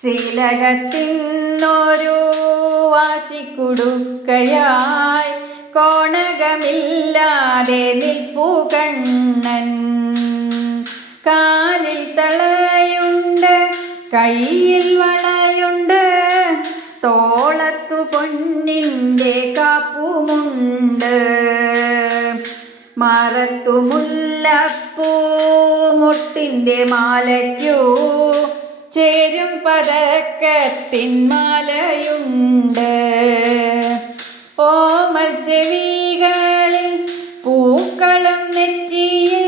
ശ്രീലകത്തിന്നൊരു വാശിക്കുടുക്കയായി കോണകമില്ലാതെ നിൽപ്പു കണ്ണൻ. കാലിൽ തളയുണ്ട്, കയ്യിൽ വളയുണ്ട്, തോളത്തു പൊന്നിൻ്റെ കാപ്പുമുണ്ട്. മറത്തു മുല്ലപ്പൂ മുട്ടിൻ്റെ മാലയ്ക്കു ചേരും പതക്കത്തിൻ മാലയുണ്ട്. ഓമൽ ചെവികളിൽ പൂക്കളം നെറ്റിയിൽ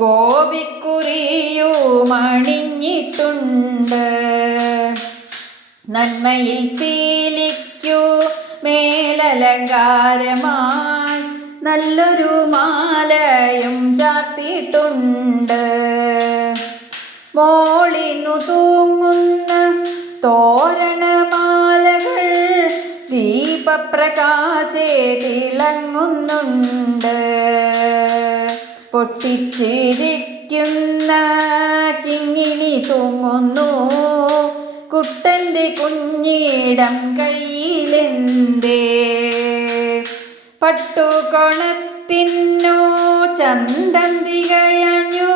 ഗോപിക്കുറിയുമണിഞ്ഞിട്ടുണ്ട്. നന്മയിൽ പീലിക്കു മേലലങ്കാരമായി നല്ലൊരു മാലയും ചാർത്തിയിട്ടുണ്ട്. മോളിന്നു തൂങ്ങുന്ന തോരണമാലകൾ ദീപപ്രകാശേ തിളങ്ങുന്നുണ്ട്. പൊട്ടിച്ചിരിക്കുന്ന കിങ്ങിണി തൂങ്ങുന്നു, കുട്ടൻ്റെ കുഞ്ഞിടം കയ്യിലെന്തേ. പട്ടുകോണത്തിനോ ചന്തം തികയഞ്ഞു,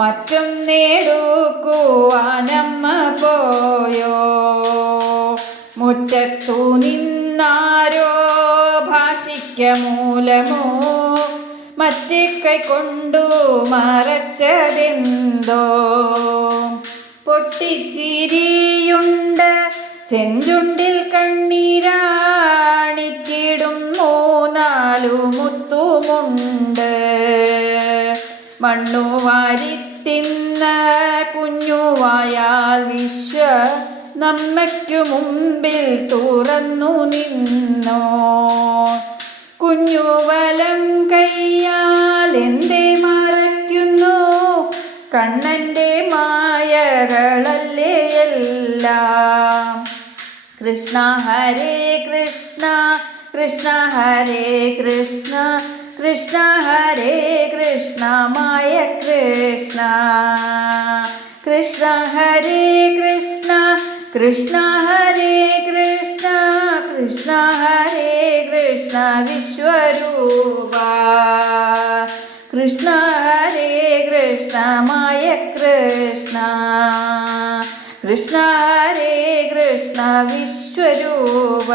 മറ്റും നേടുക്കുവാനമ്മ പോയോ. മുറ്റത്തു നിന്നാരോ ഭാഷിക്ക മൂലമോ, മറ്റേ കൈ കൊണ്ടു മറച്ചതെന്തോ. പൊട്ടിച്ചിരിയുണ്ട്, ചെഞ്ചുണ്ടിൽ കണ്ണീരാണിക്കിടും മൂന്നാലു മുത്തുമുണ്ട്. മണ്ണു വാരിത്തിന്ന കുഞ്ഞുവായാൽ വിശ്വ നമ്മയ്ക്കു മുമ്പിൽ തുറന്നു നിന്നോ. കുഞ്ഞു വലം കയ്യാൽ എന്തേ മറയ്ക്കുന്നു, കണ്ണൻ്റെ മായകളല്ലേ എല്ലാം. കൃഷ്ണ ഹരേ കൃഷ്ണ കൃഷ്ണ ഹരേ കൃഷ്ണ കൃഷ്ണ ഹരേ കൃഷ്ണ മായ കൃഷ്ണ. കൃഷ്ണ ഹരേ കൃഷ്ണ കൃഷ്ണ ഹരേ കൃഷ്ണ കൃഷ്ണ ഹരേ കൃഷ്ണ വിശ്വരൂപ. കൃഷ്ണ ഹരേ കൃഷ്ണ മായ കൃഷ്ണ. കൃഷ്ണ ഹരേ കൃഷ്ണ വിശ്വരൂപ.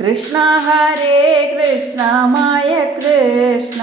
കൃഷ്ണ ഹരേ കൃഷ്ണ മായ കൃഷ്ണ.